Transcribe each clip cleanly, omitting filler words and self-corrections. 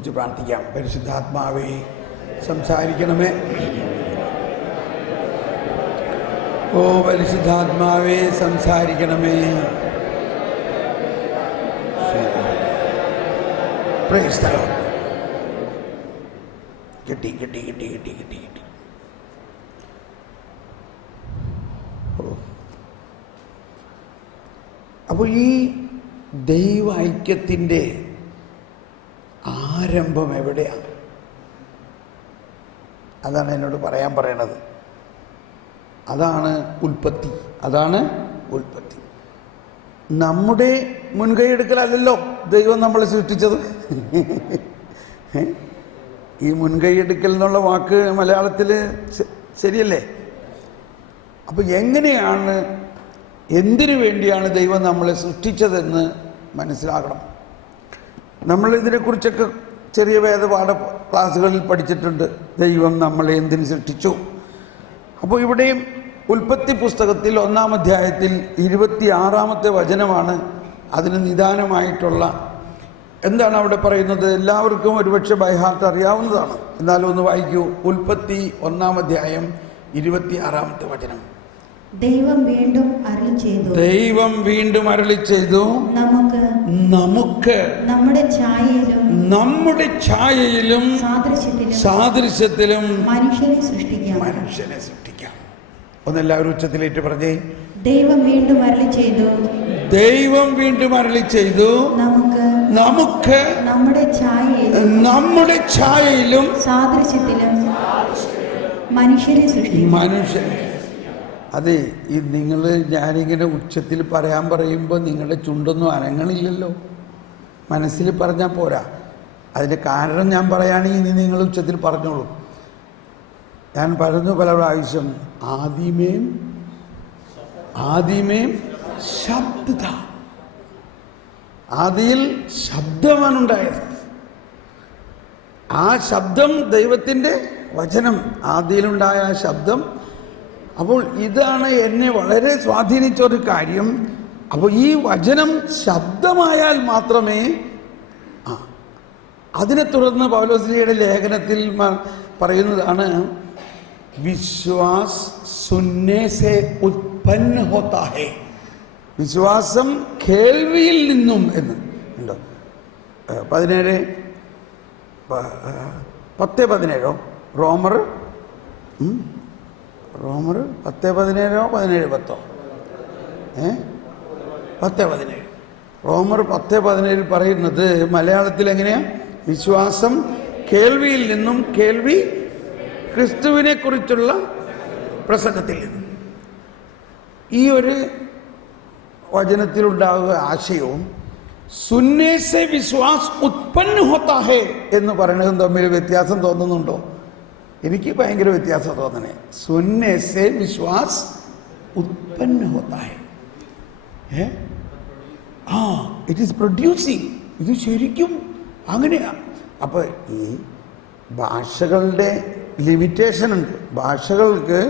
കുറിച്ച് പ്രാർത്ഥിക്കാം. പരിശുദ്ധാത്മാവേ, സംസാരിക്കണമേ. ഓ പരിശുദ്ധാത്മാവേ, സംസാരിക്കണമേ. Price the Lord. കിട്ടി കിട്ടി കിട്ടി കിട്ടി കിട്ടി കിട്ടി. അപ്പോൾ ഈ ദൈവ ഐക്യത്തിൻ്റെ ആരംഭം എവിടെയാണ്? അതാണ് എന്നോട് പറയാൻ പറയണത്. അതാണ് ഉൽപ്പത്തി. അതാണ് ഉൽപ്പത്തി. നമ്മുടെ മുൻകൈയെടുക്കലല്ലോ ദൈവം നമ്മളെ സൃഷ്ടിച്ചത്. ഈ മുൻകൈയെടുക്കൽ എന്നുള്ള വാക്ക് മലയാളത്തിൽ ശരിയല്ലേ? അപ്പോൾ എങ്ങനെയാണ്, എന്തിനു വേണ്ടിയാണ് ദൈവം നമ്മളെ സൃഷ്ടിച്ചതെന്ന് മനസ്സിലാക്കണം. നമ്മളിതിനെക്കുറിച്ചൊക്കെ ചെറിയ വേദപാഠ ക്ലാസ്സുകളിൽ പഠിച്ചിട്ടുണ്ട്. ദൈവം നമ്മളെ എന്തിനു സൃഷ്ടിച്ചു. അപ്പോൾ ഇവിടെയും ഉൽപ്പത്തി പുസ്തകത്തിൽ 1-ാം അധ്യായത്തിൽ 26-ാമത്തെ വചനമാണ് അതിന് നിദാനമായിട്ടുള്ള. എന്താണ് അവിടെ പറയുന്നത്? എല്ലാവർക്കും ഒരുപക്ഷെ ബൈ ഹാർട്ട് അറിയാവുന്നതാണ്. എന്നാലും ഒന്ന് വായിക്കൂ. ഉൽപ്പത്തി 1-ാം അധ്യായം 26-ാമത്തെ വചനം. ദൈവം വീണ്ടും അരുളി ചെയ്തു, നമുക്ക് നമ്മുടെ ഛായയിലും സാദൃശ്യത്തിലും മനുഷ്യനെ സൃഷ്ടിക്കാം. ഒന്നെല്ലാവരും ഉച്ചത്തിലേറ്റ് പറഞ്ഞേ. ദൈവം വീണ്ടും അരുളി ചെയ്തു, നമുക്ക് നമ്മുടെ ഛായയിലും സാദൃശ്യത്തിലും മനുഷ്യനെ സൃഷ്ടിക്കാം. അതെ, ഈ നിങ്ങൾ ഞാനിങ്ങനെ ഉച്ചത്തിൽ പറയാൻ പറയുമ്പോൾ നിങ്ങളുടെ ചുണ്ടൊന്നും അനങ്ങണില്ലല്ലോ. മനസ്സിൽ പറഞ്ഞാൽ പോരാ. അതിൻ്റെ കാരണം ഞാൻ പറയുകയാണെങ്കിൽ ഇനി നിങ്ങൾ ഉച്ചത്തിൽ പറഞ്ഞോളൂ. ഞാൻ പറഞ്ഞു പല പ്രാവശ്യം, ആദിമേം ശബ്ദ. ആദിയിൽ ശബ്ദമാണുണ്ടായത്. ആ ശബ്ദം ദൈവത്തിൻ്റെ വചനം, ആദിയിലുണ്ടായ ആ ശബ്ദം. അപ്പോൾ ഇതാണ് എന്നെ വളരെ സ്വാധീനിച്ചൊരു കാര്യം. അപ്പോൾ ഈ വചനം ശബ്ദമായാൽ മാത്രമേ അതിനെ തുടർന്ന് പൗലോസ്ലീഹയുടെ ലേഖനത്തിൽ പറയുന്നതാണ്, വിശ്വാസ് സുന്നേ സേ ഉത്പന്ന ഹോത്താ ഹേ. വിശ്വാസം കേൾവിയിൽ നിന്നും എന്ന് ഉണ്ടോ? 10:17 റോമർ 10:17 17:10 10:17 റോമർ 10:17 പറയുന്നത് മലയാളത്തിൽ എങ്ങനെയാ? വിശ്വാസം കേൾവിയിൽ നിന്നും, കേൾവി ക്രിസ്തുവിനെ കുറിച്ചുള്ള പ്രസംഗത്തിൽ നിന്നും. ഈ ഒരു വചനത്തിലുണ്ടാകുക ആശയവും സുന്നേ സേ വിശ്വാസ് ഉത്പന്ന ഹോത്താ ഹേ എന്ന് പറയുന്നതും തമ്മിൽ വ്യത്യാസം തോന്നുന്നുണ്ടോ? എനിക്ക് ഭയങ്കര വ്യത്യാസം തോന്നണേ. സുന്നേ സേ വിശ്വാസ് ഉത്പന്ന ഹോത്താ ഹേ. It is producing. ഇത് ശരിക്കും അങ്ങനെയാണ്. അപ്പോൾ ഈ ഭാഷകളുടെ ലിമിറ്റേഷൻ ഉണ്ട്. ഭാഷകൾക്ക്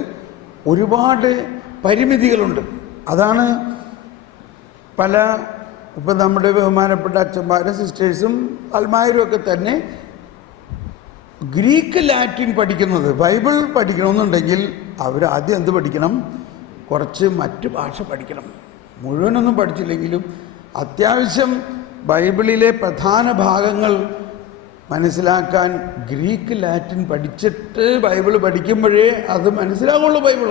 ഒരുപാട് പരിമിതികളുണ്ട്. അതാണ് ഇപ്പം നമ്മുടെ ബഹുമാനപ്പെട്ട അച്ഛന്മാരും സിസ്റ്റേഴ്സും അൽമാരും ഒക്കെ തന്നെ ഗ്രീക്ക് ലാറ്റിൻ പഠിക്കുന്നത്, ബൈബിൾ പഠിക്കണമെന്നുണ്ടെങ്കിൽ അവർ ആദ്യം എന്ത് പഠിക്കണം? കുറച്ച് മറ്റ് ഭാഷ പഠിക്കണം. മുഴുവനൊന്നും പഠിച്ചില്ലെങ്കിലും അത്യാവശ്യം ബൈബിളിലെ പ്രധാന ഭാഗങ്ങൾ മനസ്സിലാക്കാൻ ഗ്രീക്ക് ലാറ്റിൻ പഠിച്ചിട്ട് ബൈബിൾ പഠിക്കുമ്പോഴേ അത് മനസ്സിലാവുള്ളൂ ബൈബിൾ.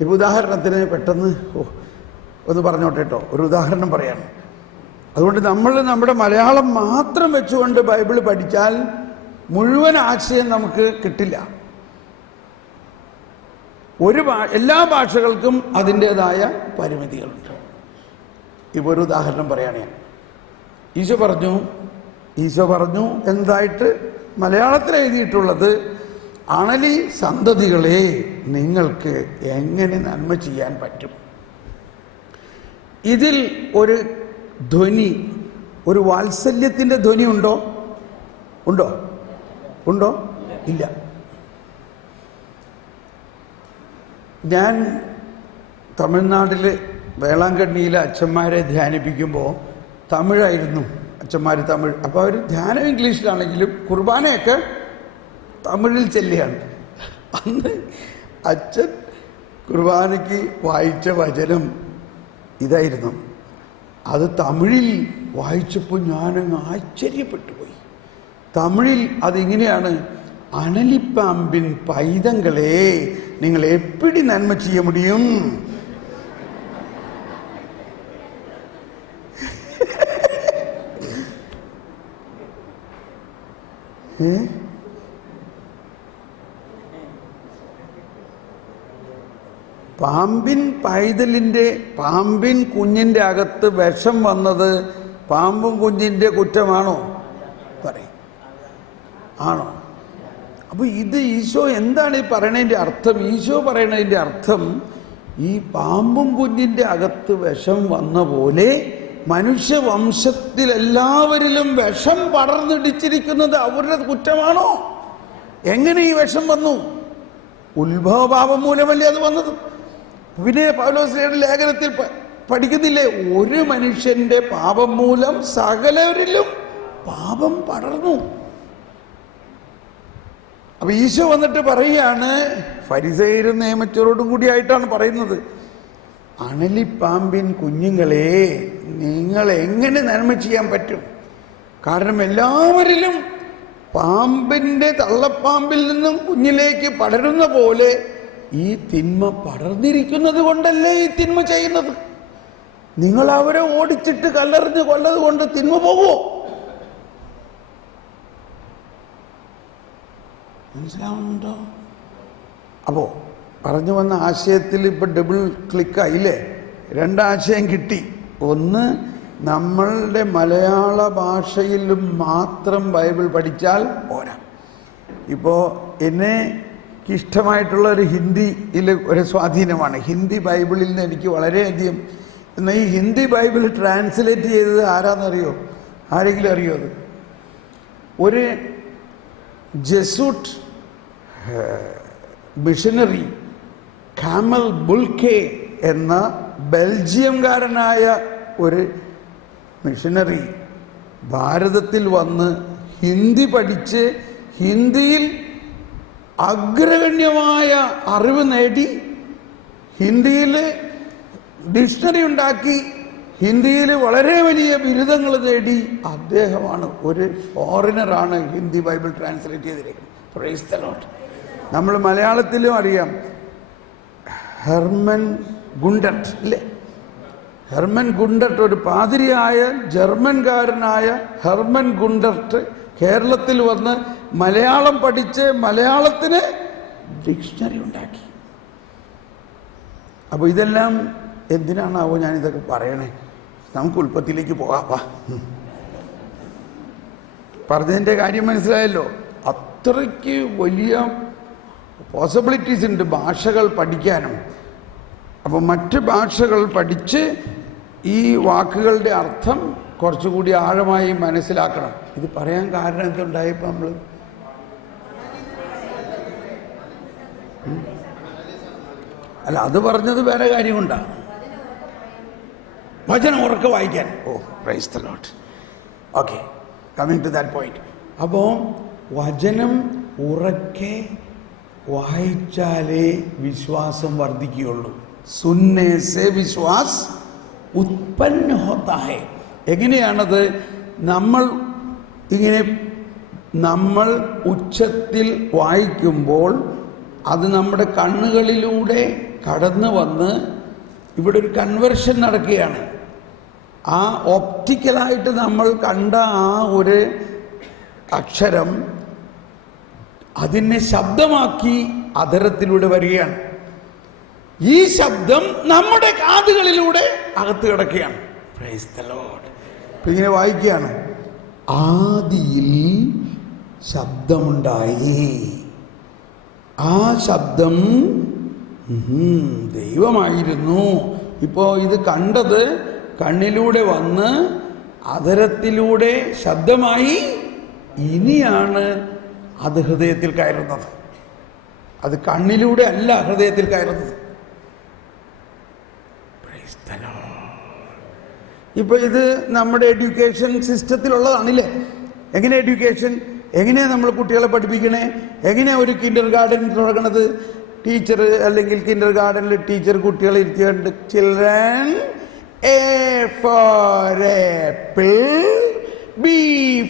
ഇപ്പോൾ ഉദാഹരണത്തിന് പെട്ടെന്ന് ഒന്ന് പറഞ്ഞോട്ടെ കേട്ടോ, ഒരു ഉദാഹരണം പറയാം. അതുകൊണ്ട് നമ്മൾ നമ്മുടെ മലയാളം മാത്രം വെച്ചുകൊണ്ട് ബൈബിൾ പഠിച്ചാൽ മുഴുവൻ ആശയം നമുക്ക് കിട്ടില്ല. എല്ലാ ഭാഷകൾക്കും അതിൻ്റേതായ പരിമിതികളുണ്ട്. ഇപ്പോൾ ഒരു ഉദാഹരണം പറയുകയാണ് ഞാൻ. ഈശോ പറഞ്ഞു എന്തായിട്ട് മലയാളത്തിൽ എഴുതിയിട്ടുള്ളത്, അണലി സന്തതികളെ നിങ്ങൾക്ക് എങ്ങനെ നന്മ ചെയ്യാൻ പറ്റും? ഇതിൽ ഒരു ധ്വനി, ഒരു വാത്സല്യത്തിൻ്റെ ധ്വനി ഉണ്ടോ? ഇല്ല. ഞാൻ തമിഴ്നാട്ടിൽ വേളാങ്കണ്ണിയിലെ അച്ഛന്മാരെ ധ്യാനിപ്പിക്കുമ്പോൾ തമിഴായിരുന്നു അച്ഛന്മാർ തമിഴ്, അപ്പോൾ അവർ ധ്യാനം ഇംഗ്ലീഷിലാണെങ്കിലും കുർബാനയൊക്കെ തമിഴിൽ ചെല്ലുകയാണ്. അന്ന് അച്ഛൻ കുർബാനയ്ക്ക് വായിച്ച വചനം ഇതായിരുന്നു. അത് തമിഴിൽ വായിച്ചപ്പോൾ ഞാനങ്ങ് ആശ്ചര്യപ്പെട്ടു പോയി. തമിഴിൽ അതിങ്ങനെയാണ്: അണലിപ്പാമ്പിൻ പൈതങ്ങളെ നിങ്ങൾ എപ്പിടി നന്മ ചെയ്യ മുടിയും. പാമ്പിൻ കുഞ്ഞിൻ്റെ അകത്ത് വിഷം വന്നത് പാമ്പും കുഞ്ഞിൻ്റെ കുറ്റമാണോ? പറയും, ആണോ? അപ്പോൾ ഇത് ഈശോ എന്താണ് ഈ പറയണതിൻ്റെ അർത്ഥം? ഈശോ പറയണതിൻ്റെ അർത്ഥം, ഈ പാമ്പും കുഞ്ഞിൻ്റെ അകത്ത് വിഷം വന്ന പോലെ മനുഷ്യവംശത്തിൽ എല്ലാവരിലും വിഷം പടർന്നിടിച്ചിരിക്കുന്നത് അവരുടെ കുറ്റമാണോ? എങ്ങനെ ഈ വിഷം വന്നു? ഉത്ഭവപാപം മൂലമല്ലേ അത് വന്നത്? പിന്നെ പൗലോസ്ലീഹയുടെ ലേഖനത്തിൽ പഠിക്കുന്നില്ലേ, ഒരു മനുഷ്യന്റെ പാപം മൂലം സകലരിലും പാപം പടർന്നു. അപ്പൊ ഈശോ വന്നിട്ട് പറയുകയാണ്, ഫരിസേയരും നിയമജ്ഞരോടും കൂടിയായിട്ടാണ് പറയുന്നത്, അണലിപ്പാമ്പിൻ കുഞ്ഞുങ്ങളെ നിങ്ങൾ എങ്ങനെ നന്മ ചെയ്യാൻ പറ്റും? കാരണം എല്ലാവരിലും പാമ്പിൻ്റെ തള്ളപ്പാമ്പിൽ നിന്നും കുഞ്ഞിലേക്ക് പടരുന്ന പോലെ ഈ തിന്മ പടർന്നിരിക്കുന്നത് കൊണ്ടല്ലേ ഈ തിന്മ ചെയ്യുന്നത്. നിങ്ങൾ അവരെ ഓടിച്ചിട്ട് കല്ലെറിഞ്ഞ് കൊല്ലത് കൊണ്ട് തിന്മ പോകുമോ? മനസ്സിലാവുന്നുണ്ടോ? അപ്പോ പറഞ്ഞു വന്ന ആശയത്തിൽ ഇപ്പൊ ഡബിൾ ക്ലിക്കായില്ലേ? രണ്ടാശയം കിട്ടി. ഒന്ന്, നമ്മളുടെ മലയാള ഭാഷയിലും മാത്രം ബൈബിൾ പഠിച്ചാൽ പോരാ. ഇപ്പോൾ എന്നെ ഇഷ്ടമായിട്ടുള്ള ഒരു ഹിന്ദിയിൽ ഒരു സ്വാധീനമാണ്. ഹിന്ദി ബൈബിളിൽ നിന്ന് എനിക്ക് വളരെയധികം. എന്നാൽ ഈ ഹിന്ദി ബൈബിൾ ട്രാൻസ്ലേറ്റ് ചെയ്തത് ആരാന്നറിയോ? ആരെങ്കിലും അറിയോ? അത് ഒരു ജെസൂട്ട് മിഷനറി കാമൽ ബുൾക്കെ എന്ന ബെൽജിയംകാരനായ ഒരു മിഷനറി ഭാരതത്തിൽ വന്ന് ഹിന്ദി പഠിച്ച് ഹിന്ദിയിൽ അഗ്രഗണ്യമായ അറിവ് നേടി, ഹിന്ദിയിൽ ഡിക്ഷണറി ഉണ്ടാക്കി, ഹിന്ദിയിൽ വളരെ വലിയ ബിരുദങ്ങൾ നേടി. അദ്ദേഹമാണ്, ഒരു ഫോറിനറാണ് ഹിന്ദി ബൈബിൾ ട്രാൻസ്ലേറ്റ് ചെയ്തിരിക്കുന്നത്. Price the Lord. നമ്മൾ മലയാളത്തിലും അറിയാം, ഹെർമൻ ഗുണ്ടർട്ട് ഇല്ലേ? ഹെർമൻ ഗുണ്ടർട്ട്, ഒരു പാതിരിയായ ജർമ്മൻകാരനായ ഹെർമൻ ഗുണ്ടർട്ട് കേരളത്തിൽ വന്ന് മലയാളം പഠിച്ച് മലയാളത്തിന് ഡിക്ഷണറി ഉണ്ടാക്കി. അപ്പോൾ ഇതെല്ലാം എന്തിനാണാവോ ഞാനിതൊക്കെ പറയണേ? നമുക്ക് ഉൽപ്പത്തിയിലേക്ക് പോകാം. പറഞ്ഞതിൻ്റെ കാര്യം മനസ്സിലായല്ലോ. അത്രയ്ക്ക് വലിയ പോസിബിലിറ്റീസ് ഉണ്ട് ഭാഷകൾ പഠിക്കാനും. അപ്പോൾ മറ്റ് ഭാഷകൾ പഠിച്ച് ഈ വാക്കുകളുടെ അർത്ഥം കുറച്ചുകൂടി ആഴമായി മനസ്സിലാക്കണം. ഇത് പറയാൻ കാരണം എന്തുണ്ടായപ്പോൾ നമ്മൾ അല്ല, അത് പറഞ്ഞത് വേറെ കാര്യം കൊണ്ടാണ്. വചനം ഉറക്കെ വായിക്കാൻ. Oh, praise the Lord. Okay, coming to that point. അപ്പോൾ വചനം ഉറക്കെ വായിച്ചാലേ വിശ്വാസം വർദ്ധിക്കുകയുള്ളൂ. സുന്നേ സേ വിശ്വാസ് ഉത്പന്ന ഹോത്താ ഹൈ. എങ്ങനെയാണത്? നമ്മൾ ഉച്ചത്തിൽ വായിക്കുമ്പോൾ അത് നമ്മുടെ കണ്ണുകളിലൂടെ കടന്നു വന്ന് ഇവിടെ ഒരു കൺവെർഷൻ നടക്കുകയാണ്. ആ ഓപ്റ്റിക്കലായിട്ട് നമ്മൾ കണ്ട ആ ഒരു അക്ഷരം അതിനെ ശബ്ദമാക്കി അധരത്തിലൂടെ വരികയാണ്. ഈ ശബ്ദം നമ്മുടെ കാതുകളിലൂടെ അകത്ത് കിടക്കുകയാണ്. Price the Lord. ഇങ്ങനെ വായിക്കുകയാണ്, ആദിയിൽ ശബ്ദമുണ്ടായി, ആ ശബ്ദം ദൈവമായിരുന്നു. ഇപ്പോൾ ഇത് കണ്ടത് കണ്ണിലൂടെ വന്ന് അധരത്തിലൂടെ ശബ്ദമായി, ഇനിയാണ് അത് ഹൃദയത്തിൽ കയറുന്നത്. അത് കണ്ണിലൂടെ അല്ല ഹൃദയത്തിൽ കയറുന്നത്. ഇപ്പോൾ ഇത് നമ്മുടെ എഡ്യൂക്കേഷൻ സിസ്റ്റത്തിലുള്ളതാണില്ലേ? എങ്ങനെ എഡ്യൂക്കേഷൻ, എങ്ങനെയാണ് നമ്മൾ കുട്ടികളെ പഠിപ്പിക്കണേ? എങ്ങനെയാണ് ഒരു കിൻഡർ ഗാർഡൻ തുടങ്ങണത്? ടീച്ചർ അല്ലെങ്കിൽ കിൻഡർ ഗാർഡനിൽ ടീച്ചർ കുട്ടികളെ ഇരുത്തിയുണ്ട്, children A for apple, B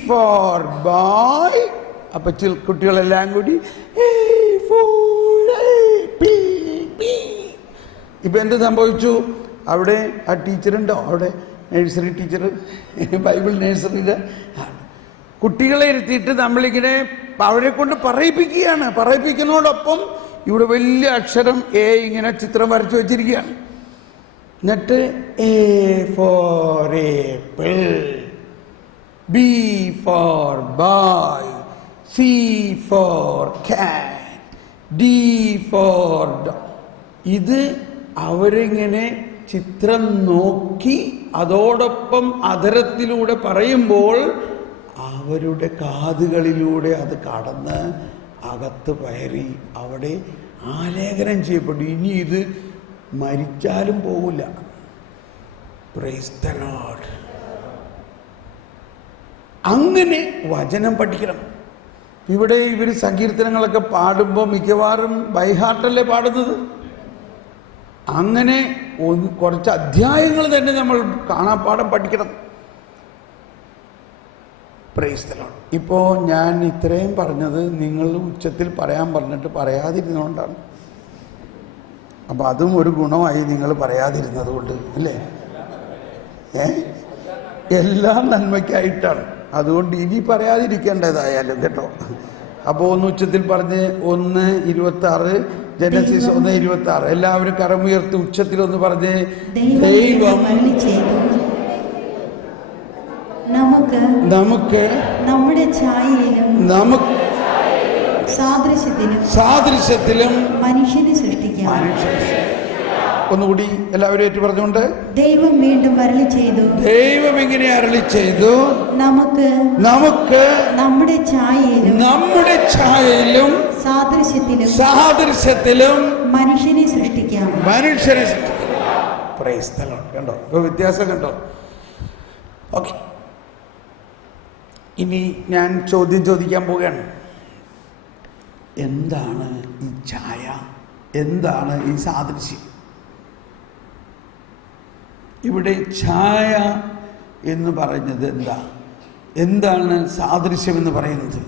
for boy. അപ്പൊ കുട്ടികളെല്ലാം കൂടി എ ഫോർ ആപ്പിൾ, ബി. ഇപ്പൊ എന്ത് സംഭവിച്ചു? അവിടെ ആ ടീച്ചറുണ്ടോ? അവിടെ നഴ്സറി ടീച്ചർ, ബൈബിൾ നഴ്സറിയുടെ കുട്ടികളെ ഇരുത്തിയിട്ട് നമ്മളിങ്ങനെ അവരെ കൊണ്ട് പറയിപ്പിക്കുകയാണ്. പറയിപ്പിക്കുന്നതോടൊപ്പം ഇവിടെ വലിയ അക്ഷരം എ ഇങ്ങനെ ചിത്രം വരച്ചു വെച്ചിരിക്കുകയാണ്. എന്നിട്ട് A for apple, B for boy, C for cat, D for dog. ഇത് അവരിങ്ങനെ ചിത്രം നോക്കി അതോടൊപ്പം അധരത്തിലൂടെ പറയുമ്പോൾ അവരുടെ കാതുകളിലൂടെ അത് കടന്ന് അകത്ത് കയറി അവിടെ ആലേഖനം ചെയ്യപ്പെട്ടു. ഇനി ഇത് മരിച്ചാലും പോകില്ല. Price the Lord. അങ്ങനെ വചനം പഠിക്കണം. ഇവിടെ ഇവർ സങ്കീർത്തനങ്ങളൊക്കെ പാടുമ്പോൾ മിക്കവാറും ബൈഹാർട്ടല്ലേ പാടുന്നത്. അങ്ങനെ കുറച്ച് അധ്യായങ്ങൾ തന്നെ നമ്മൾ കാണാപ്പാഠം പഠിക്കണം. Price the Lord. ഇപ്പോൾ ഞാൻ ഇത്രയും പറഞ്ഞത് നിങ്ങൾ ഉച്ചത്തിൽ പറയാൻ പറഞ്ഞിട്ട് പറയാതിരുന്നതുകൊണ്ടാണ്. അപ്പം അതും ഒരു ഗുണമായി, നിങ്ങൾ പറയാതിരുന്നത് കൊണ്ട് അല്ലേ? എല്ലാം നന്മയ്ക്കായിട്ടാണ്. അതുകൊണ്ട് ഇനി പറയാതിരിക്കേണ്ടതായാലും കേട്ടോ. അപ്പോൾ ഒന്ന് ഉച്ചത്തിൽ പറഞ്ഞ് 1:26 ജനസിസ് 1:26 എല്ലാവരും കരമുയർത്തി ഉച്ചത്തിൽ പറഞ്ഞ് ദൈവം നമുക്ക് നമ്മുടെ ഛായയിലും സാദൃശ്യത്തിലും മനുഷ്യനെ സൃഷ്ടിക്കാം. ഒന്നുകൂടി എല്ലാവരും ഏറ്റു പറഞ്ഞുകൊണ്ട് ദൈവം വീണ്ടും അരുളി ചെയ്തു. ദൈവം ഇങ്ങനെ അരുളി ചെയ്തു, നമുക്ക് നമ്മുടെ ഛായയിലും സാദൃശ്യത്തിലും മനുഷ്യനെ സൃഷ്ടിക്കാം. Price the Lord. കണ്ടോ ഇപ്പൊ വ്യത്യാസം കണ്ടോ? ഓക്കെ, ഇനി ഞാൻ ചോദ്യം ചോദിക്കാൻ പോവുകയാണ്. എന്താണ് ഈ ഛായ? എന്താണ് ഈ സാദൃശ്യം? ഇവിടെ ഛായ എന്ന് പറയുന്നത് എന്താണ് സാദൃശ്യം എന്ന് പറയുന്നത്?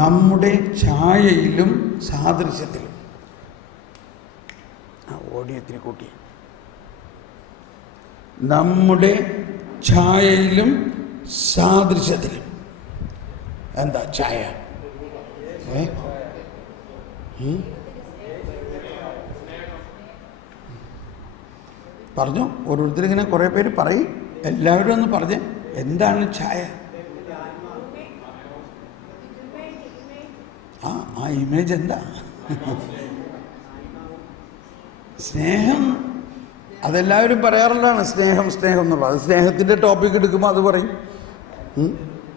നമ്മുടെ ഛായയിലും സാദൃശ്യത്തിലും. ഓഡിയത്തിന് കൂട്ടി. നമ്മുടെ ഛായയിലും സാദൃശ്യത്തിലും. എന്താ ഛായ? പറഞ്ഞു. ഓരോരുത്തരിങ്ങനെ കുറേ പേര് പറയും. എല്ലാവരും ഒന്ന് പറഞ്ഞേ, എന്താണ് ഛായ? ആ ഇമേജ് എന്താ? സ്നേഹം. അതെല്ലാവരും പറയാറുള്ളതാണ്, സ്നേഹം എന്നുള്ളത്. അത് സ്നേഹത്തിൻ്റെ ടോപ്പിക് എടുക്കുമ്പോൾ അത് പറയും.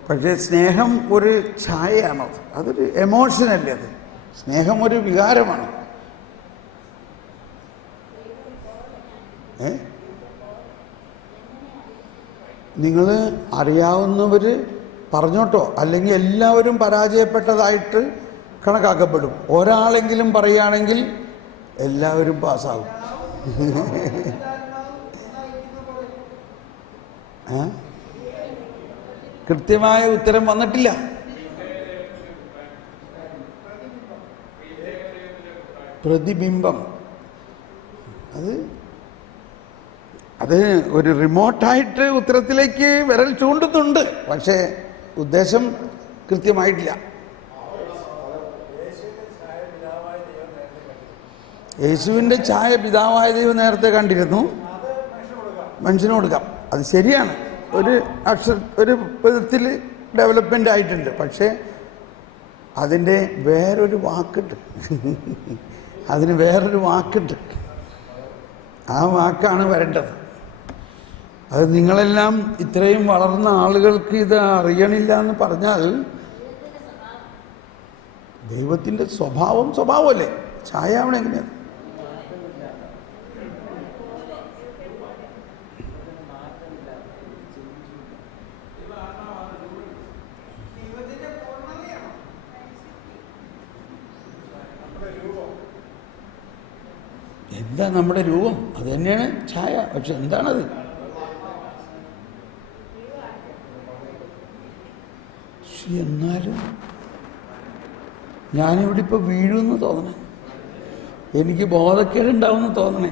പക്ഷേ സ്നേഹം ഒരു ഛായയാണത്. അതൊരു എമോഷനല്ലേ? അത് സ്നേഹം ഒരു വികാരമാണ്. നിങ്ങൾ അറിയാവുന്നവർ പറഞ്ഞോട്ടോ, അല്ലെങ്കിൽ എല്ലാവരും പരാജയപ്പെട്ടതായിട്ട് കണക്കാക്കപ്പെടും. ഒരാളെങ്കിലും പറയുകയാണെങ്കിൽ എല്ലാവരും പാസ്സാകും. കൃത്യമായ ഉത്തരം വന്നിട്ടില്ല. പ്രതിബിംബം. അത് ഒരു റിമോട്ടായിട്ട് ഉത്തരത്തിലേക്ക് വിരൽ ചൂണ്ടുന്നുണ്ട്, പക്ഷേ ഉദ്ദേശം കൃത്യമായിട്ടില്ല. യേശുവിൻ്റെ ഛായ പിതാവായ ദൈവം നേരത്തെ കണ്ടിരുന്നു. മനുഷ്യന് കൊടുക്കാം. അത് ശരിയാണ്. ഒരു വിധത്തിൽ ഡെവലപ്മെൻ്റ് ആയിട്ടുണ്ട്. പക്ഷേ അതിൻ്റെ വേറൊരു വാക്കുണ്ട്. അതിന് വേറൊരു വാക്കുണ്ട്. ആ വാക്കാണ് വരേണ്ടത്. അത് നിങ്ങളെല്ലാം ഇത്രയും വളർന്ന ആളുകൾക്ക് ഇത് അറിയണില്ല എന്ന് പറഞ്ഞാൽ, ദൈവത്തിൻ്റെ സ്വഭാവമല്ലേ ഛായ ആവണം. എങ്ങനെയാണ്? എന്താ നമ്മുടെ രൂപം? അത് തന്നെയാണ് ഛായ. പക്ഷെ എന്താണത്? എന്നാലും ഞാനിവിടെ ഇപ്പോൾ വീഴുമെന്ന് തോന്നണേ, എനിക്ക് ബോധക്കേടുണ്ടാവുമെന്ന് തോന്നണേ.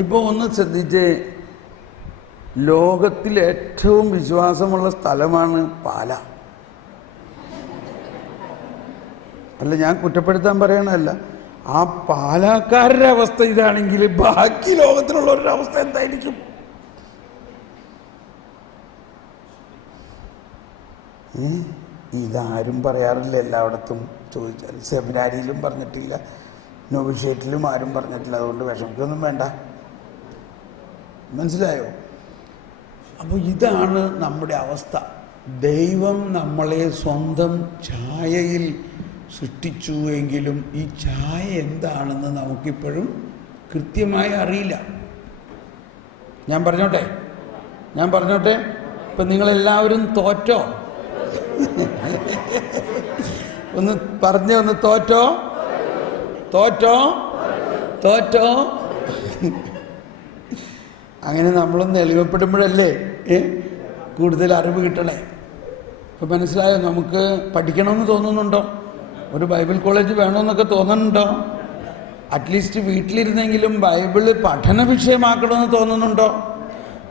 ഇപ്പോൾ ഒന്ന് ശ്രദ്ധിച്ച്, ലോകത്തിൽ ഏറ്റവും വിശ്വാസമുള്ള സ്ഥലമാണ് പാല. അല്ല, ഞാൻ കുറ്റപ്പെടുത്താൻ പറയണതല്ല. ആ പാലക്കാരുടെ അവസ്ഥ ഇതാണെങ്കിൽ ബാക്കി ലോകത്തിലുള്ളവരുടെ അവസ്ഥ എന്തായിരിക്കും? ഇതാരും പറയാറില്ല. എല്ലായിടത്തും ചോദിച്ചാൽ സെമിനാരിയിലും പറഞ്ഞിട്ടില്ല, നോവിഷേറ്റിലും ആരും പറഞ്ഞിട്ടില്ല. അതുകൊണ്ട് വിഷമിക്കൊന്നും വേണ്ട. മനസ്സിലായോ? അപ്പോൾ ഇതാണ് നമ്മുടെ അവസ്ഥ. ദൈവം നമ്മളെ സ്വന്തം ഛായയിൽ സൃഷ്ടിച്ചു എങ്കിലും ഈ ഛായ എന്താണെന്ന് നമുക്കിപ്പോഴും കൃത്യമായി അറിയില്ല. ഞാൻ പറഞ്ഞോട്ടെ? ഇപ്പം നിങ്ങളെല്ലാവരും തോറ്റോ? ഒന്ന് തോറ്റോ? അങ്ങനെ നമ്മളൊന്ന് എളിമപ്പെടുമ്പോഴല്ലേ കൂടുതൽ അറിവ് കിട്ടണേ. ഇപ്പം മനസ്സിലായോ? നമുക്ക് പഠിക്കണമെന്ന് തോന്നുന്നുണ്ടോ? ഒരു ബൈബിൾ കോളേജ് വേണമെന്നൊക്കെ തോന്നുന്നുണ്ടോ? അറ്റ്ലീസ്റ്റ് വീട്ടിലിരുന്നെങ്കിലും ബൈബിള് പഠന വിഷയമാക്കണമെന്ന് തോന്നുന്നുണ്ടോ?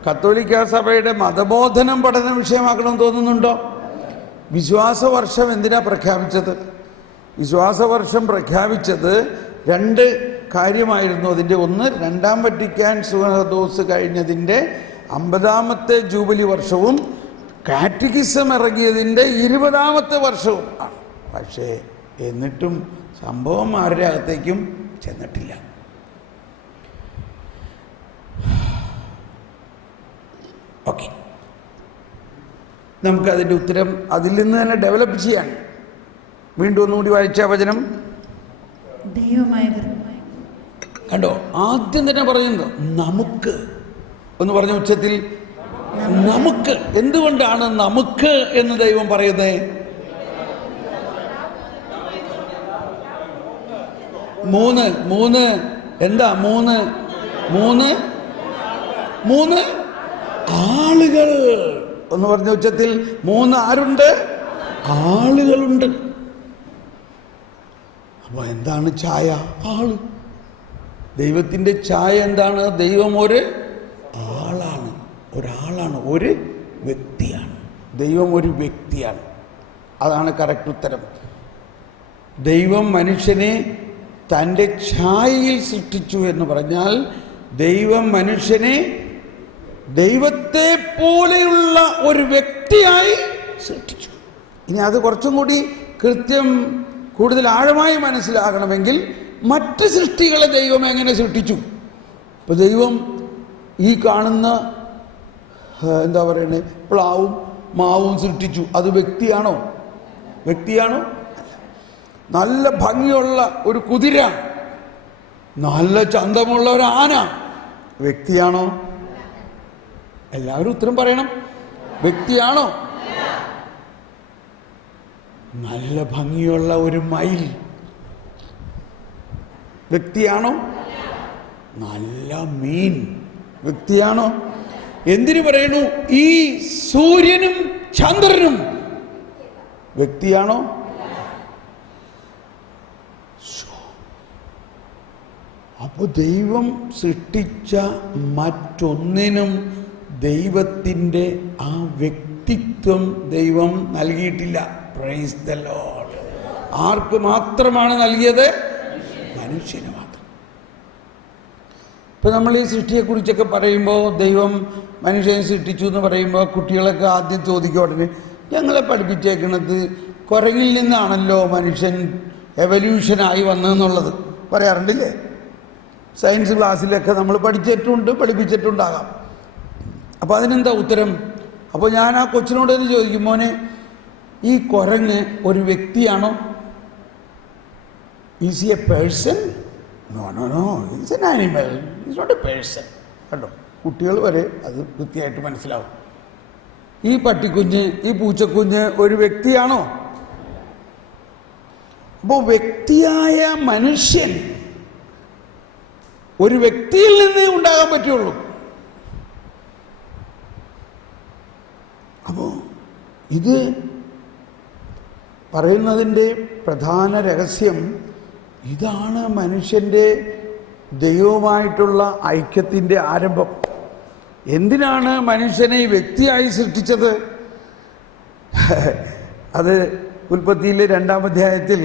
കത്തോലിക്ക സഭയുടെ മതബോധനം പഠന വിഷയമാക്കണമെന്ന് തോന്നുന്നുണ്ടോ? വിശ്വാസവർഷം എന്തിനാ പ്രഖ്യാപിച്ചത്? വിശ്വാസവർഷം പ്രഖ്യാപിച്ചത് 2 കാര്യമായിരുന്നു. അതിൻ്റെ ഒന്ന്, 2ാം വത്തിക്കാൻ സുനഹദോസ് കഴിഞ്ഞതിൻ്റെ 50ാമത്തെ ജൂബിലി വർഷവും കാറ്റക്കിസം ഇറങ്ങിയതിൻ്റെ 20ാമത്തെ വർഷവും ആണ്. പക്ഷേ എന്നിട്ടും സംഭവം ആരുടെ അകത്തേക്കും ചെന്നിട്ടില്ല. ഓക്കെ, നമുക്കതിൻ്റെ ഉത്തരം അതിൽ നിന്ന് തന്നെ ഡെവലപ്പ് ചെയ്യാൻ. വീണ്ടും ഒന്നുകൂടി വായിച്ച വചനം കണ്ടോ? ആദ്യം തന്നെ പറയുന്നത് നമുക്ക് ഒന്ന് പറഞ്ഞ ഉച്ചത്തിൽ, നമുക്ക്. എന്തുകൊണ്ടാണ് നമുക്ക് എന്ന് ദൈവം പറയുന്നത്? 3 എന്താ? 3 ആളുകൾ. ഒന്ന് പറഞ്ഞ ഉച്ചത്തിൽ, 3 ആരുണ്ട്? ആളുകളുണ്ട്. അപ്പോൾ എന്താണ് ഛായ? ആള്. ദൈവത്തിൻ്റെ ഛായ എന്താണ്? ദൈവം ഒരു ആളാണ്, ഒരു വ്യക്തിയാണ്. ദൈവം ഒരു വ്യക്തിയാണ്. അതാണ് കറക്റ്റ് ഉത്തരം. ദൈവം മനുഷ്യനെ തൻ്റെ ഛായയിൽ സൃഷ്ടിച്ചു എന്ന് പറഞ്ഞാൽ ദൈവം മനുഷ്യനെ ദൈവത്തെ പോലെയുള്ള ഒരു വ്യക്തിയായി സൃഷ്ടിച്ചു. ഇനി അത് കുറച്ചും കൂടി കൂടുതൽ ആഴമായി മനസ്സിലാകണമെങ്കിൽ മറ്റ് സൃഷ്ടികളെ ദൈവം എങ്ങനെ സൃഷ്ടിച്ചു? ഇപ്പോൾ ദൈവം ഈ കാണുന്ന എന്താ പറയണേ പ്ലാവും മാവും സൃഷ്ടിച്ചു. അത് വ്യക്തിയാണോ? നല്ല ഭംഗിയുള്ള ഒരു കുതിര, നല്ല ചന്തമുള്ള ഒരു ആന വ്യക്തിയാണോ? എല്ലാവരും ഉത്തരം പറയണം. വ്യക്തിയാണോ? നല്ല ഭംഗിയുള്ള ഒരു മയിൽ വ്യക്തിയാണോ? നല്ല മീൻ വ്യക്തിയാണോ? എന്തിനു പറയുന്നു? ഈ സൂര്യനും ചന്ദ്രനും വ്യക്തിയാണോ? അപ്പോൾ ദൈവം സൃഷ്ടിച്ച മറ്റൊന്നിനും ദൈവത്തിൻ്റെ ആ വ്യക്തിത്വം ദൈവം നൽകിയിട്ടില്ല. Praise the Lord. ആർക്ക് മാത്രമാണ് നൽകിയത്? മനുഷ്യന് മാത്രം. ഇപ്പം നമ്മൾ ഈ സൃഷ്ടിയെക്കുറിച്ചൊക്കെ പറയുമ്പോൾ ദൈവം മനുഷ്യനെ സൃഷ്ടിച്ചു എന്ന് പറയുമ്പോൾ കുട്ടികളൊക്കെ ആദ്യം ചോദിക്കുക ഉടനെ, ഞങ്ങളെ പഠിപ്പിച്ചേക്കുന്നത് കുരങ്ങിൽ നിന്നാണല്ലോ മനുഷ്യൻ എവല്യൂഷനായി വന്നതെന്നുള്ളത് പറയാറുണ്ടില്ലേ? സയൻസ് ക്ലാസ്സിലൊക്കെ നമ്മൾ പഠിപ്പിച്ചിട്ടുണ്ടാകാം. അപ്പോൾ അതിനെന്താ ഉത്തരം? അപ്പോൾ ഞാൻ ആ കൊച്ചിനോട് തന്നെ ചോദിക്കും, മോനെ, ഈ കുരങ്ങ് ഒരു വ്യക്തിയാണോ? Is he a person? No, is an animal, is not a person. കേട്ടോ, കുട്ടികൾ വരെ അത് കൃത്യമായിട്ട് മനസ്സിലാവും. ഈ പട്ടിക്കുഞ്ഞ്, ഈ പൂച്ചക്കുഞ്ഞ് ഒരു വ്യക്തിയാണോ? അപ്പോൾ വ്യക്തിയായ മനുഷ്യൻ ഒരു വ്യക്തിയിൽ നിന്നേ ഉണ്ടാകാൻ പറ്റുള്ളൂ. അപ്പോൾ ഇത് പറയുന്നതിൻ്റെ പ്രധാന രഹസ്യം ഇതാണ്. മനുഷ്യൻ്റെ ദൈവവുമായിട്ടുള്ള ഐക്യത്തിൻ്റെ ആരംഭം. എന്തിനാണ് മനുഷ്യനെ വ്യക്തിയായി സൃഷ്ടിച്ചത്? അത് ഉൽപ്പത്തിയിലെ 2-ാം അധ്യായത്തിൽ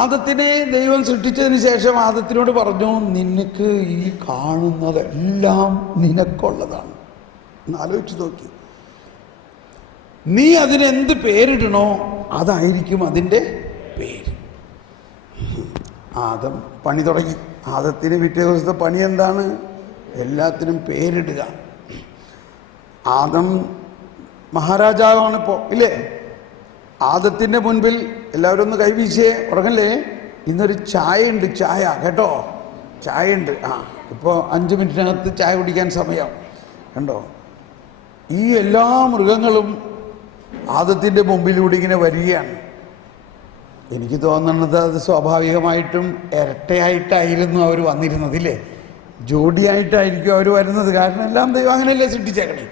ആദത്തിനെ ദൈവം സൃഷ്ടിച്ചതിന് ശേഷം ആദത്തിനോട് പറഞ്ഞു, നിനക്ക് ഈ കാണുന്നതെല്ലാം നിനക്കുള്ളതാണ്. എന്നാലോചിച്ച് നോക്കി, നീ അതിനെന്ത് പേരിടണോ അതായിരിക്കും അതിൻ്റെ പേര്. ആദം പണി തുടങ്ങി. ആദത്തിന് പിറ്റേ ദിവസത്തെ പണി എന്താണ്? എല്ലാത്തിനും പേരിടുക. ആദം മഹാരാജാവാണ് ഇപ്പോൾ, ഇല്ലേ? ആദത്തിൻ്റെ മുൻപിൽ എല്ലാവരും ഒന്ന് കൈവീശിയേ, ഉറങ്ങല്ലേ? ഇന്നൊരു ചായ ഉണ്ട്, ചായ കേട്ടോ, ചായ ഉണ്ട്. ഇപ്പോൾ 5 മിനിറ്റിനകത്ത് ചായ കുടിക്കാൻ സമയം. കണ്ടോ, ഈ എല്ലാ മൃഗങ്ങളും ആദത്തിൻ്റെ മുമ്പിലൂടെ ഇങ്ങനെ വരികയാണ്. എനിക്ക് തോന്നുന്നത് അത് സ്വാഭാവികമായിട്ടും ഇരട്ടയായിട്ടായിരുന്നു അവർ വന്നിരുന്നത്, ഇല്ലേ? ജോഡിയായിട്ടായിരിക്കും അവർ വരുന്നത്. കാരണം എല്ലാം ദൈവം അങ്ങനെയല്ലേ സൃഷ്ടിച്ചേക്കണേ.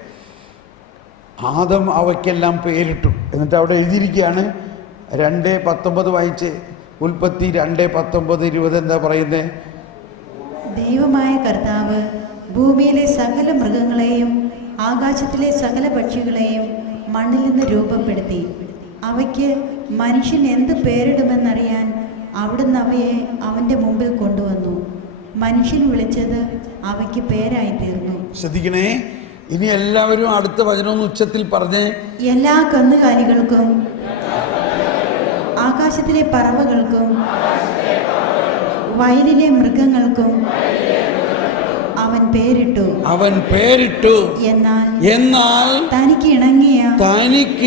ആദം അവയ്ക്കെല്ലാം പേരിട്ടു. എന്നിട്ട് അവിടെ എഴുതിയിരിക്കുകയാണ്, 2:19 വായിച്ച്. ഉൽപ്പത്തി 2:19-20 എന്താ പറയുന്നത്? ദൈവമായ കർത്താവ് ഭൂമിയിലെ സകല മൃഗങ്ങളെയും ആകാശത്തിലെ സകല പക്ഷികളെയും മണ്ണിൽ നിന്ന് രൂപപ്പെടുത്തി. അവയ്ക്ക് മനുഷ്യൻ എന്ത് പേരിടുമെന്നറിയാൻ അവിടുന്ന് അവയെ അവൻ്റെ മുമ്പിൽ കൊണ്ടുവന്നു. മനുഷ്യൻ വിളിച്ചത് അവയ്ക്ക് പേരായി തീർന്നു. ശ്രദ്ധിക്കണേ, ഇനി എല്ലാവരും അടുത്ത വചനം ഉച്ചത്തിൽ പറഞ്ഞേ. എല്ലാ കന്നുകാലികൾക്കും ആകാശത്തിലെ പറവകൾക്കും വയലിലെ മൃഗങ്ങൾക്കും അവൻ പേരിട്ടു. എന്നാൽ തനിക്ക്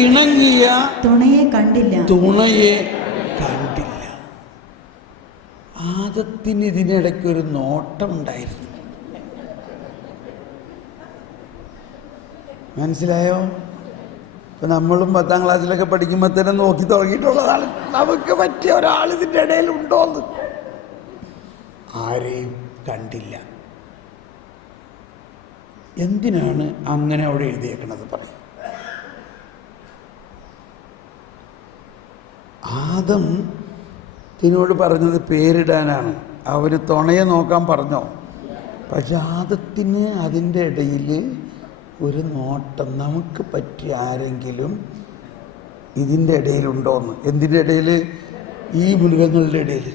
ഇണങ്ങിയ തുണയെ കണ്ടില്ല. ആദത്തിന് ഇതിനിടയ്ക്ക് ഒരു നോട്ടം ഉണ്ടായിരുന്നു. മനസ്സിലായോ? ഇപ്പം നമ്മളും 10-ാം ക്ലാസ്സിലൊക്കെ പഠിക്കുമ്പോൾ തന്നെ നോക്കി തുടങ്ങിയിട്ടുള്ളതാണ്, നമുക്ക് പറ്റിയ ഒരാൾ ഇതിൻ്റെ ഇടയിലുണ്ടോന്ന്. ആരെയും കണ്ടില്ല. എന്തിനാണ് അങ്ങനെ അവിടെ എഴുതിയേക്കണത്? പറയും. ആദത്തിനോട് പറഞ്ഞത് പേരിടാനാണ്. അവന് തുണയെ നോക്കാൻ പറഞ്ഞോ? പക്ഷെ ആദത്തിന് അതിൻ്റെ ഇടയിൽ ഒരു നോട്ടം, നമുക്ക് പറ്റിയ ആരെങ്കിലും ഇതിൻ്റെ ഇടയിലുണ്ടോയെന്ന്. എന്തിൻ്റെ ഇടയിൽ? ഈ മൃഗങ്ങളുടെ ഇടയിൽ.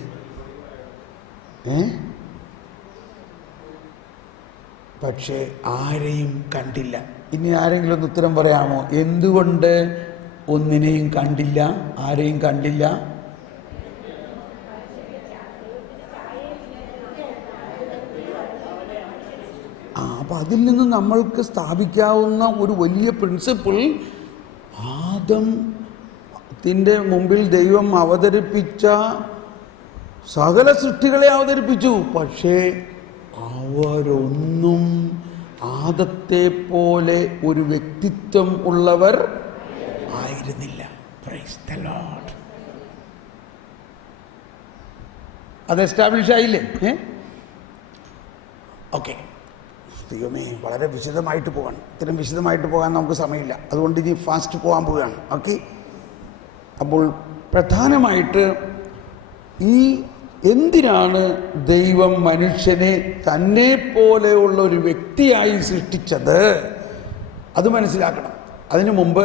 പക്ഷേ ആരെയും കണ്ടില്ല. ഇനി ആരെങ്കിലും ഒന്ന് ഉത്തരം പറയാമോ? എന്തുകൊണ്ട് ഒന്നിനെയും കണ്ടില്ല? ആരെയും കണ്ടില്ല? അപ്പം അതിൽ നിന്ന് നമ്മൾക്ക് സ്ഥാപിക്കാവുന്ന ഒരു വലിയ പ്രിൻസിപ്പിൾ, ആദത്തിൻ്റെ മുമ്പിൽ ദൈവം അവതരിപ്പിച്ച സകല സൃഷ്ടികളെ അവതരിപ്പിച്ചു. പക്ഷേ അവരൊന്നും ആദത്തെ പോലെ ഒരു വ്യക്തിത്വം ഉള്ളവർ ആയിരുന്നില്ല. Price the Lord. അത് എസ്റ്റാബ്ലിഷ് ആയില്ലേ? ഓക്കെ. ദൈവമേ, വളരെ വിശദമായിട്ട് പോകാൻ, ഇത്രയും വിശദമായിട്ട് പോകാൻ നമുക്ക് സമയമില്ല. അതുകൊണ്ട് ഇനി ഫാസ്റ്റ് പോകാൻ പോവുകയാണ്. ഓക്കെ. അപ്പോൾ പ്രധാനമായിട്ട് ഈ എന്തിനാണ് ദൈവം മനുഷ്യനെ തന്നെ പോലെയുള്ള ഒരു വ്യക്തിയായി സൃഷ്ടിച്ചത്, അത് മനസ്സിലാക്കണം. അതിനു മുമ്പ്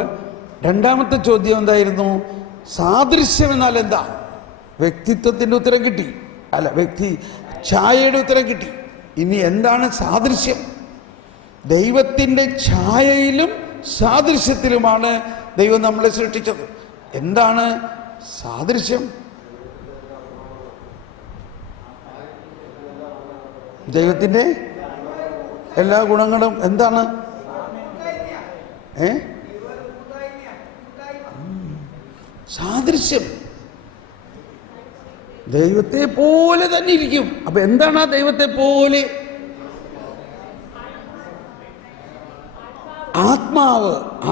2-ാമത്തെ ചോദ്യം എന്തായിരുന്നു? സാദൃശ്യം എന്നാൽ എന്താ? വ്യക്തിത്വത്തിൻ്റെ ഉത്തരം കിട്ടി, അല്ല, വ്യക്തി ഛായയുടെ ഉത്തരം കിട്ടി. ഇനി എന്താണ് സാദൃശ്യം? ദൈവത്തിൻ്റെ ഛായയിലും സാദൃശ്യത്തിലുമാണ് ദൈവം നമ്മളെ സൃഷ്ടിച്ചത്. എന്താണ് സാദൃശ്യം? ദൈവത്തിൻ്റെ എല്ലാ ഗുണങ്ങളും എന്താണ്? സാദൃശ്യം. ദൈവത്തെ പോലെ തന്നെ ഇരിക്കും. അപ്പൊ എന്താണ് ആ ദൈവത്തെ പോലെ?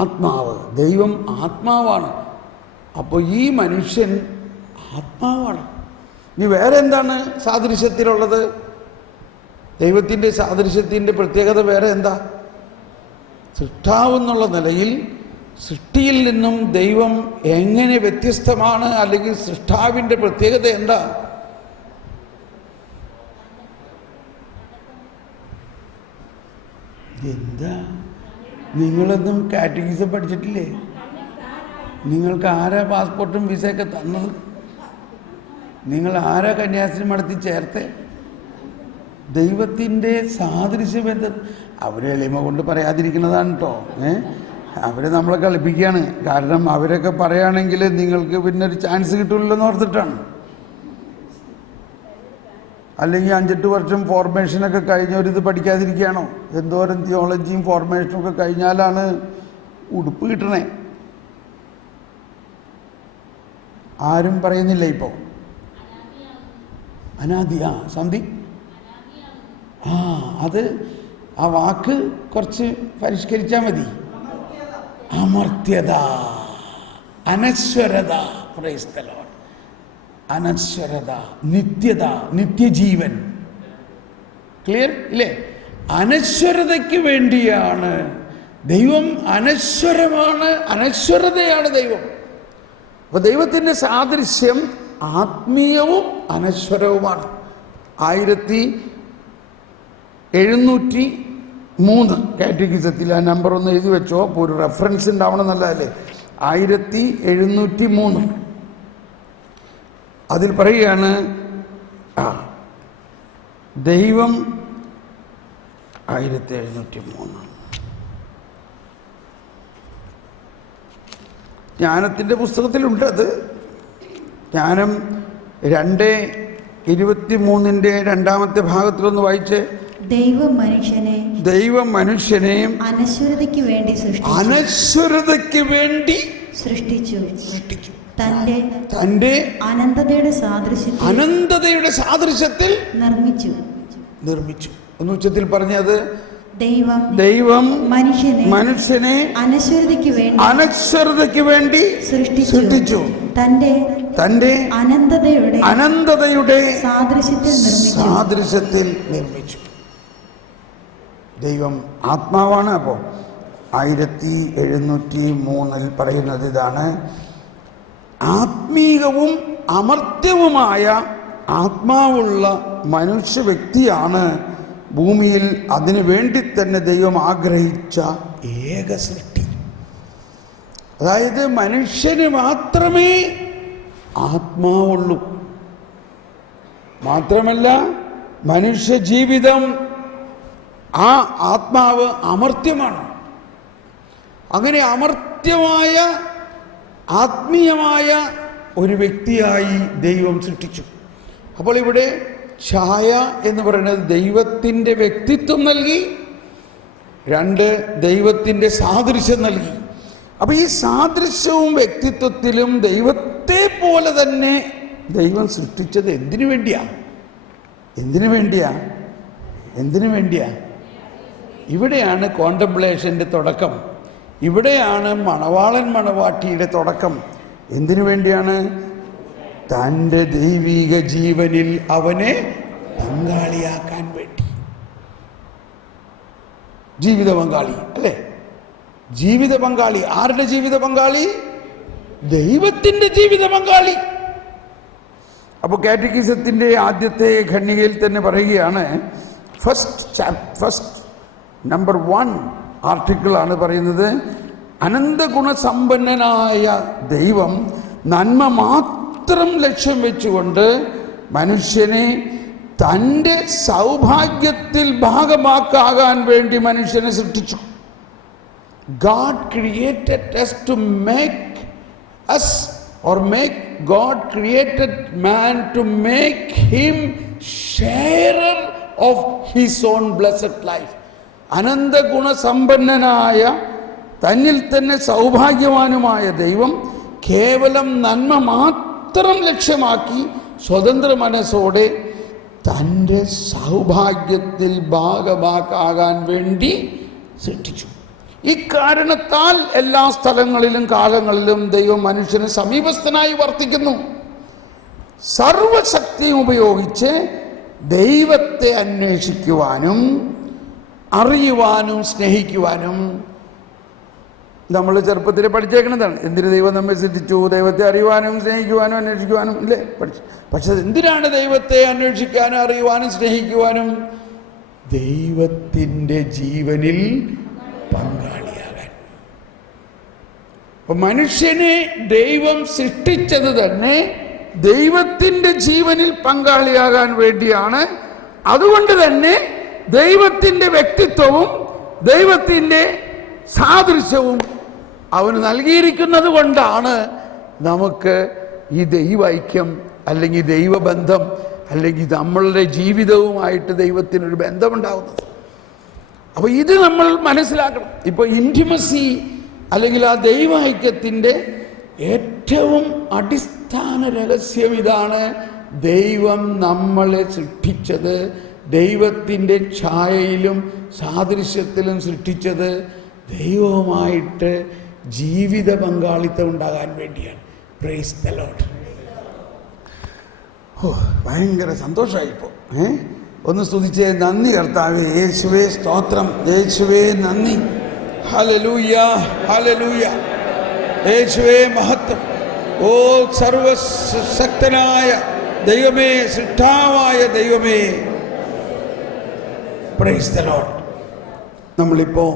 ആത്മാവ്. ദൈവം ആത്മാവാണ്. അപ്പോൾ ഈ മനുഷ്യൻ ആത്മാവാണ്. ഇനി വേറെ എന്താണ് സാദൃശ്യത്തിലുള്ളത്? ദൈവത്തിൻ്റെ സാദൃശ്യത്തിൻ്റെ പ്രത്യേകത വേറെ എന്താ? സൃഷ്ടാവെന്നുള്ള നിലയിൽ സൃഷ്ടിയിൽ നിന്നും ദൈവം എങ്ങനെ വ്യത്യസ്തമാണ്, അല്ലെങ്കിൽ സൃഷ്ടാവിൻ്റെ പ്രത്യേകത എന്താ? എന്താ നിങ്ങളൊന്നും കാറ്റഗിസം പഠിച്ചിട്ടില്ലേ? നിങ്ങൾക്ക് ആരാ പാസ്പോർട്ടും വിസയൊക്കെ തന്നത്? നിങ്ങൾ ആരാ കന്യാസ്ത്രീ മഠത്തിൽ ചേർത്തേ? ദൈവത്തിൻ്റെ സാദൃശ്യം എന്ത്? അവരെ എളിമ കൊണ്ട് പറയാതിരിക്കുന്നതാണ് കേട്ടോ. അവരെ നമ്മളെ കളിപ്പിക്കുകയാണ്. കാരണം അവരൊക്കെ പറയുകയാണെങ്കിൽ നിങ്ങൾക്ക് പിന്നെ ഒരു ചാൻസ് കിട്ടില്ലല്ലോ എന്ന് ഓർത്തിട്ടാണ്. അല്ലെങ്കിൽ 5-8 വർഷം ഫോർമേഷനൊക്കെ കഴിഞ്ഞവരിത് പഠിക്കാതിരിക്കുകയാണോ? എന്തോരം തിയോളജിയും ഫോർമേഷനും ഒക്കെ കഴിഞ്ഞാലാണ് ഉടുപ്പ് കിട്ടണേ. ആരും പറയുന്നില്ല ഇപ്പോൾ. അനാദിയാ സംതിങ് അത് ആ വാക്ക് കുറച്ച് പരിഷ്കരിച്ചാൽ മതി. അമർത്യത, അനശ്വരത, പ്രൈസ് ദി ലോർഡ്. അനശ്വരത, നിത്യത, നിത്യജീവൻ. ക്ലിയർ ഇല്ലേ? അനശ്വരതയ്ക്ക് വേണ്ടിയാണ് ദൈവം. അനശ്വരമാണ്, അനശ്വരതയാണ് ദൈവം. അപ്പൊ ദൈവത്തിൻ്റെ സാദൃശ്യം ആത്മീയവും അനശ്വരവുമാണ്. 1703 കാറ്റഗിസത്തിൽ ആ നമ്പർ ഒന്ന് എഴുതി വെച്ചോ. അപ്പോൾ ഒരു റെഫറൻസ് ഉണ്ടാവണം നല്ലതല്ലേ. 1703 അതിൽ പറയുകയാണ് ദൈവം 1703 ജ്ഞാനത്തിൻ്റെ പുസ്തകത്തിലുണ്ട് അത്. ജ്ഞാനം 2:23 രണ്ടാമത്തെ ഭാഗത്തിലൊന്ന് വായിച്ച്. ദൈവം മനുഷ്യനെ അനശ്വരതയ്ക്ക് വേണ്ടി സൃഷ്ടിച്ചു. തന്റെ അനന്തതയുടെ സാദൃശ്യത്തിൽ നിർമ്മിച്ചു. ഒന്ന് ഉച്ചത്തിൽ പറഞ്ഞത്. ദൈവം മനുഷ്യനെ അനശ്വരതയ്ക്ക് വേണ്ടി സൃഷ്ടിച്ചു. തന്റെ അനന്തതയുടെ സാദൃശ്യത്തിൽ നിർമ്മിച്ചു. ദൈവം ആത്മാവാണ്. അപ്പോൾ 1703 പറയുന്നത് ഇതാണ്. ആത്മീകവും അമർത്യവുമായ ആത്മാവുള്ള മനുഷ്യ വ്യക്തിയാണ് ഭൂമിയിൽ അതിനു വേണ്ടി തന്നെ ദൈവം ആഗ്രഹിച്ച ഏക സൃഷ്ടി. അതായത് മനുഷ്യന് മാത്രമേ ആത്മാവുള്ളൂ. മാത്രമല്ല മനുഷ്യ ജീവിതം ആ ആത്മാവ് അമർത്യമാണ്. അങ്ങനെ അമർത്യമായ ആത്മീയമായ ഒരു വ്യക്തിയായി ദൈവം സൃഷ്ടിച്ചു. അപ്പോൾ ഇവിടെ ഛായ എന്ന് പറയുന്നത് ദൈവത്തിൻ്റെ വ്യക്തിത്വം നൽകി, 2 ദൈവത്തിൻ്റെ സാദൃശ്യം നൽകി. അപ്പോൾ ഈ സാദൃശ്യവും വ്യക്തിത്വത്തിലും ദൈവത്തെ പോലെ തന്നെ ദൈവം സൃഷ്ടിച്ചത് എന്തിനു വേണ്ടിയാ? ഇവിടെയാണ് കോണ്ടംപ്ലേഷൻ്റെ തുടക്കം. ഇവിടെയാണ് മണവാളൻ മണവാട്ടിയുടെ തുടക്കം. എന്തിനു വേണ്ടിയാണ്? തൻ്റെ ദൈവിക ജീവനിൽ അവനെ പങ്കാളിയാക്കാൻ വേണ്ടി. ജീവിത പങ്കാളി അല്ലേ? ജീവിത പങ്കാളി. ആരുടെ ജീവിത പങ്കാളി? ദൈവത്തിൻ്റെ ജീവിത പങ്കാളി. അപ്പോൾ കാറ്റഗിസത്തിൻ്റെ ആദ്യത്തെ ഖണ്ഡികയിൽ തന്നെ പറയുകയാണ്, ഫസ്റ്റ് നമ്പർ 1 ആർട്ടിക്കിളാണ് പറയുന്നത്. അനന്തഗുണസമ്പന്നനായ ദൈവം നന്മ മാത്രം ലക്ഷ്യം വെച്ചുകൊണ്ട് മനുഷ്യനെ തൻ്റെ സൗഭാഗ്യത്തിൽ ഭാഗമാക്കാകാൻ വേണ്ടി മനുഷ്യനെ സൃഷ്ടിച്ചു. God created us to make us, or God created man to make him sharer of his own blessed life. അനന്ത ഗുണസമ്പന്നനായ തന്നിൽ തന്നെ സൗഭാഗ്യവാനുമായ ദൈവം കേവലം നന്മ മാത്രം ലക്ഷ്യമാക്കി സ്വതന്ത്ര മനസ്സോടെ തൻ്റെ സൗഭാഗ്യത്തിൽ ഭാഗമാക്കാകാൻ വേണ്ടി സൃഷ്ടിച്ചു. ഇക്കാരണത്താൽ എല്ലാ സ്ഥലങ്ങളിലും കാലങ്ങളിലും ദൈവം മനുഷ്യന് സമീപസ്ഥനായി വർത്തിക്കുന്നു. സർവശക്തിയും ഉപയോഗിച്ച് ദൈവത്തെ അന്വേഷിക്കുവാനും അറിയുവാനും സ്നേഹിക്കുവാനും. നമ്മൾ ചെറുപ്പത്തിൽ പഠിച്ചേക്കുന്നതാണ്. എന്തിന് ദൈവം നമ്മെ സൃഷ്ടിച്ചു? ദൈവത്തെ അറിയുവാനും സ്നേഹിക്കുവാനും അന്വേഷിക്കുവാനും, ഇല്ലേ? പഠിച്ചു. പക്ഷെ എന്തിനാണ് ദൈവത്തെ അന്വേഷിക്കാനും അറിയുവാനും സ്നേഹിക്കുവാനും? ദൈവത്തിൻ്റെ ജീവനിൽ പങ്കാളിയാകാൻ. അപ്പൊ മനുഷ്യനെ ദൈവം സൃഷ്ടിച്ചത് തന്നെ ദൈവത്തിൻ്റെ ജീവനിൽ പങ്കാളിയാകാൻ വേണ്ടിയാണ്. അതുകൊണ്ട് തന്നെ ദൈവത്തിൻ്റെ വ്യക്തിത്വവും ദൈവത്തിൻ്റെ സാദൃശ്യവും അവന് നൽകിയിരിക്കുന്നത് കൊണ്ടാണ് നമുക്ക് ഈ ദൈവൈക്യം അല്ലെങ്കിൽ ദൈവബന്ധം അല്ലെങ്കിൽ നമ്മളുടെ ജീവിതവുമായിട്ട് ദൈവത്തിനൊരു ബന്ധമുണ്ടാകുന്നത്. അപ്പോൾ ഇത് നമ്മൾ മനസ്സിലാക്കണം. ഇപ്പോൾ ഇൻറ്റിമസി അല്ലെങ്കിൽ ആ ദൈവൈക്യത്തിൻ്റെ ഏറ്റവും അടിസ്ഥാന രഹസ്യം ഇതാണ്: ദൈവം നമ്മളെ സൃഷ്ടിച്ചത് ദൈവത്തിൻ്റെ ഛായയിലും സാദൃശ്യത്തിലും സൃഷ്ടിച്ചത് ദൈവവുമായിട്ട് ജീവിത പങ്കാളിത്തം ഉണ്ടാകാൻ വേണ്ടിയാണ്. Price the Lord. ഭയങ്കര സന്തോഷമായിപ്പോ. ഒന്ന് സ്തുതിച്ചേ. നന്ദി കർത്താവേ. യേശുവേ സ്തോത്രം. യേശുവേ നന്ദി. Hallelujah, hallelujah. യേശുവേ മഹത്വം. ഓ സർവശക്തനായ ദൈവമേ, സൃഷ്ടാവായ ദൈവമേ, പ്രൈസ് ദി ലോർഡ്. നമ്മളിപ്പോൾ